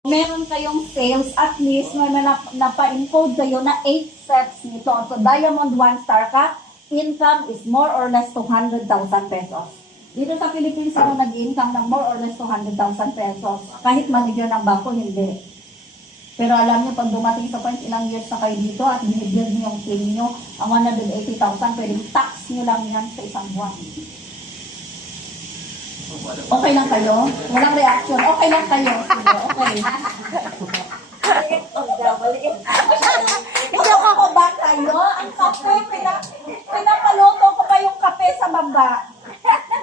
meron kayong sales, at least may napa-encode kayo na 8 sets nito. So, Diamond 1 star ka, income is more or less 200,000 pesos. Dito sa Philippines, ano nag-income ng more or less 200,000 pesos? Kahit manager ng bangko, hindi. Pero alam niyo, pag dumating sa point, ilang years na kayo dito at binibuild niyo yung team niyo, ang 180,000, pwedeng tax niyo lang yan sa isang buwan. Okay lang kayo? Walang reaction. Okay lang kayo. Sige, okay. Hindi ako ba kayo? Ang kape, pinapaluto ko pa yung kape sa baba.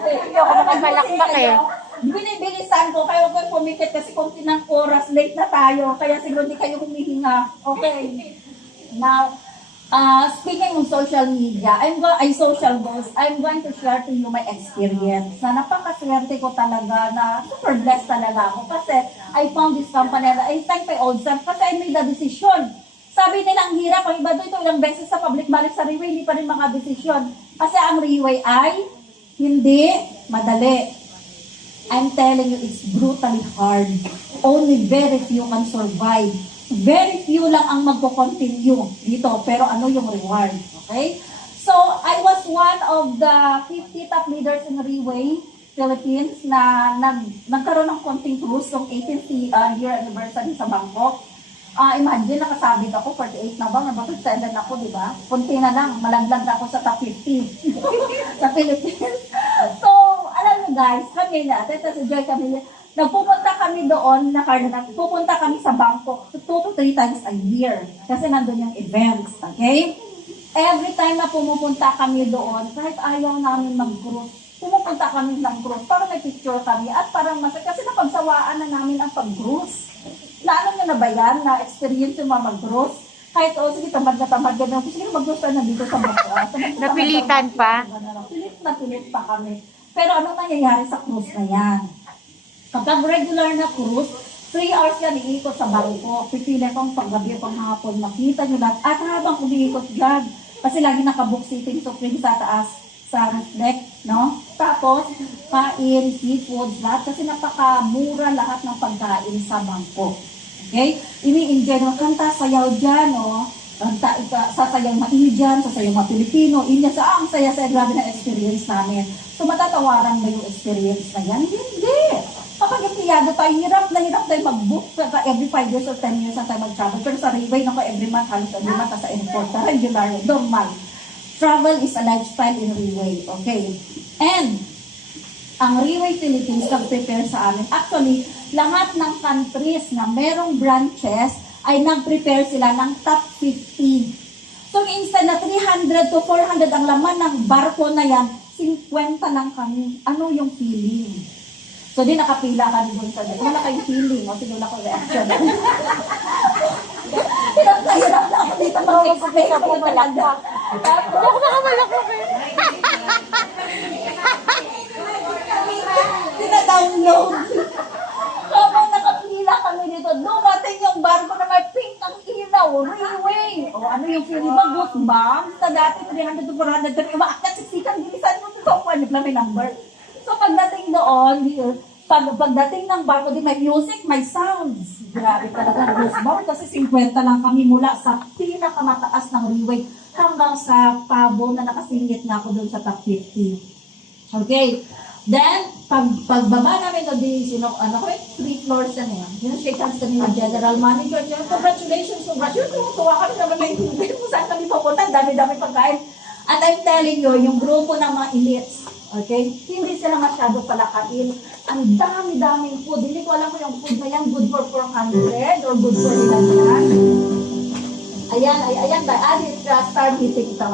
Hindi ako nakabalakbak eh. Binibilisan ko, kayo ko pumikit kasi kung tinang oras, late na tayo. Kaya siguro hindi kayo humihinga. Okay. Now, speaking of social media, social goals, I'm going to share to you my experience. Na napakaswerte ko talaga na super blessed talaga ako kasi I found this company and I thank my old self kasi I made a decision. Sabi nila ang hirap, ang iba doon ito ilang beses sa public balik sa Riway, hindi pa rin makadesisyon. Kasi ang Riway ay hindi madali. I'm telling you, it's brutally hard. Only very few can survive. Very few lang ang magko-continue dito. Pero ano yung reward? Okay? So, I was one of the 50 top leaders in Riway, Philippines, na nagkaroon ng konting cruise ng 18th year anniversary sa Bangkok. Imagine, nakasabit ako, 48 na ba? Nabapag-7 ako, di ba? Kunti na lang, malaglag na ako sa top 50 sa Philippines. So, alam mo guys, kami na, sa Joy kami, nagpupunta kami doon, pupunta kami sa Bangkok 2 to 3 times a year. Kasi nandun yung events, okay? Every time na pumupunta kami doon, kahit ayaw namin mag-cruise, pumupunta kami ng cruise para may picture kami at parang kasi napagsawaan na namin ang pag-cruise. Naano nyo na ba yan, na experience yung mga mag-cruise? Kahit sige, tamad na gano'n. Sige, mag-cruise na dito sa Bangkok. Napilitan pa? Pilit pa kami. Pero ano nangyayari sa cruise na yan? Kapag regular na cruise, 3 hours yan iikot sa Bangkok. Pipili kong paggabi o panghapon, makita nyo lahat. At habang umiikot dyan, kasi lagi nakabook sitting supreme sa taas sa deck, no? Tapos, kain, seafood, lahat. Kasi napakamura lahat ng pagkain sa Bangkok. Okay? Ini-enjoy mo, kanta, sayaw dyan, no? Sasayaw mga Indian, sasayaw mga Pilipino, Indian, ang saya-saya, grabe na experience namin. So, matatawaran ba yung experience na yan? Hindi! Kapag empleyado tayo, hirap tayo mag-book every 5 years or 10 years na tayo mag-travel. Pero sa Riway, every month, halos every month, sa airport, regular, normal. Travel is a lifestyle in Riway, okay? And, ang Riway Philippines nag-prepare sa amin. Actually, lahat ng countries na merong branches ay nag-prepare sila ng top 50. So, instead na 300 to 400 ang laman ng barko na yan, 50 lang kami. Ano yung feeling? So, di nakapila kami doon sa dito. Wala kayong feeling. O, sige, wala ko reaction. Hirap na ako dito. Mag-explain ako talaga. Hindi ako nakabalakbak eh. Dina-download. Kapag nakapila kami dito, dumating yung barko na may pink ang ilaw. Riway. O, ano yung feeling ba? Goosebumps. Sa dati, 300 to 400. Umaakit, siksikan, bilisan mo. Ito, may number. So, pagdating doon, pagdating ng barko, may music, may sounds. Grabe talaga, goosebumps. Kasi 50 lang kami mula sa pinakamataas ng Riway hanggang sa pabo na nakasingit na ako doon sa top 50. Okay. Then, pagbaba namin doon, 3 floors na yan. Yung shake hands kami ng general manager. Congratulations. Tuwa kami naman may tubig. Kung saan kami papunta, dami-dami pagkain. At I'm telling you, yung grupo ng mga elites, okay? Hindi sila masyado palakain. Ang dami-daming food. Hindi ko alam kung yung food na yan good for 400 or good for ilan yan. Ayan, star meeting ito.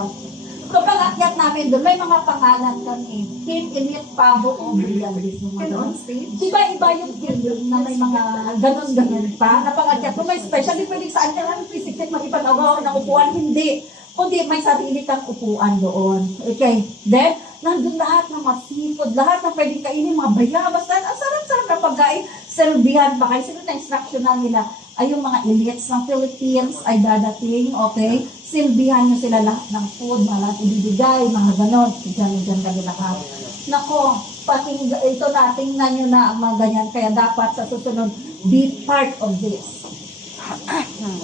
So, pag-akyat namin doon, may mga pangalan kami. Team Elite Pabo o Brillantis. On stage? Diba iba yung feeling na may mga ganun-ganun pa? Na pag-akyat mo, may specially pwede saan ka lang physics makipag-agaw ng upuan. Hindi. Kundi may sarili kang upuan doon. Okay. Then, nandun lahat ng mga seafood, lahat ng pwedeng kainin, mga bayabas, ang sarap-sarap na pagkain, serbihan pa kayo. Sino na instruction na nila? Ay yung mga elites ng Philippines ay dadating, okay? Silbihan nyo sila lahat ng food, mga lahat ibibigay, mga ganon. Diyan kami lahat. Nako, ito na, tingnan nyo na ang mga ganyan. Kaya dapat sa susunod, be part of this.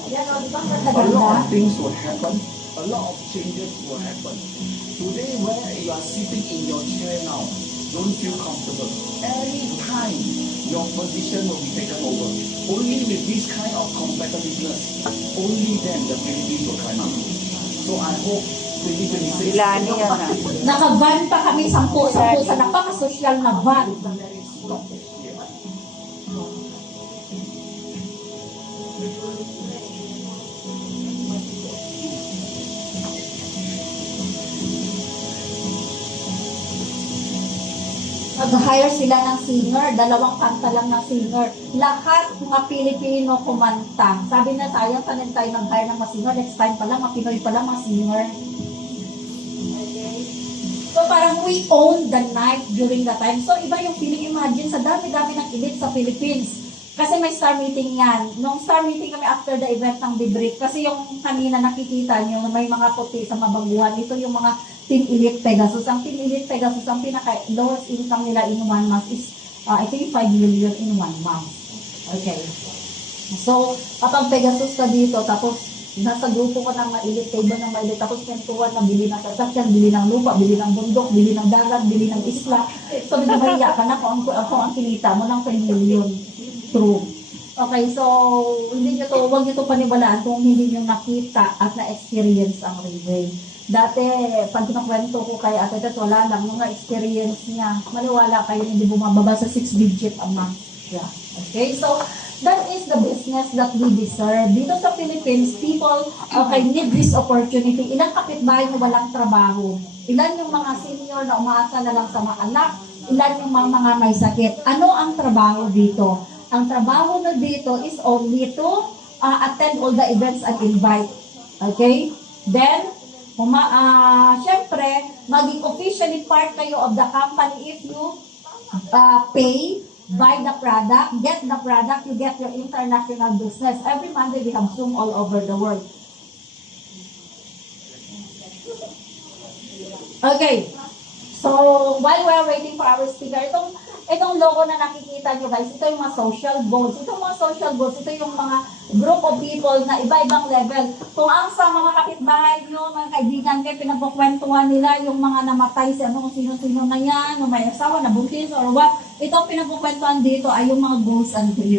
Yan o, di ba A lot maganda? of things will happen. A lot of changes will happen. Today, where you are sitting in your chair now, don't feel comfortable. Anytime your position will be taken over. Only with this kind of competitiveness, only then the Philippines will climb up. So I hope 2026. Ilani yan ah. Naka-van pa kami, 10 sa napaka-social na van. Stop it here. Mag-hire sila ng singer, 2 kanta lang ng singer. Lahat mga Pilipino kumanta. Sabi na sayang pa rin tayo nag-hire ng mga singer. Next time pa lang, mga Pinoy pa lang mga singer. Okay. So parang we own the night during the time. So iba yung feeling, imagine sa dami-dami ng elite sa Philippines. Kasi may star meeting yan. Nung star meeting kami after the event ng debrief, kasi yung kanina nakikita nyo, may mga puti sa mabaguhan. Ito yung mga Team Elite Pegasus. Ang Team Elite Pegasus, ang pinaka-lowest income nila in 1 month is, I think 5 million in 1 month. Okay. So, kapag Pegasus ka dito, tapos nasa grupo ko ng ma-elite, table ng ma-elite, tapos kwentuhan na bili ng sasakyan, bili ng lupa, bili ng bundok, bili ng dagat, bili ng isla. So, nabahiya ka na kung ang kinita mo ng 10 million. True. Okay, so, huwag nyo to paniwalaan kung hindi nyo nakita at na-experience ang Railway. Dati, pag kinakwento ko kay Ate Tet, wala lang yung experience niya. Maniwala kayo, hindi bumababa sa 6 digit a month. Yeah. Okay, so, that is the business that we deserve. Dito sa Philippines, people need this opportunity. Ilang kapitbahay na walang trabaho? Ilan yung mga senior na umaasa na lang sa mga anak? Ilan yung mga may sakit? Ano ang trabaho dito? Ang trabaho na dito is only to attend all the events and invite. Okay? Then, syempre, maging officially part kayo of the company if you pay, buy the product, get the product, you get your international business. Every Monday, we have Zoom all over the world. Okay. So, while we're waiting for our speaker, itong logo na nakikita nyo guys, ito yung mga social goals. Itong mga social goals, ito yung mga group of people na iba-ibang level. Kung ang sa mga kapitbahay nyo, mga kaibigan kayo, pinagkukwentuhan nila yung mga namatay sa kung sino-sino na yan, o may asawa, nabuntis, or what, itong pinagkukwentuhan dito ay yung mga goals and dreams.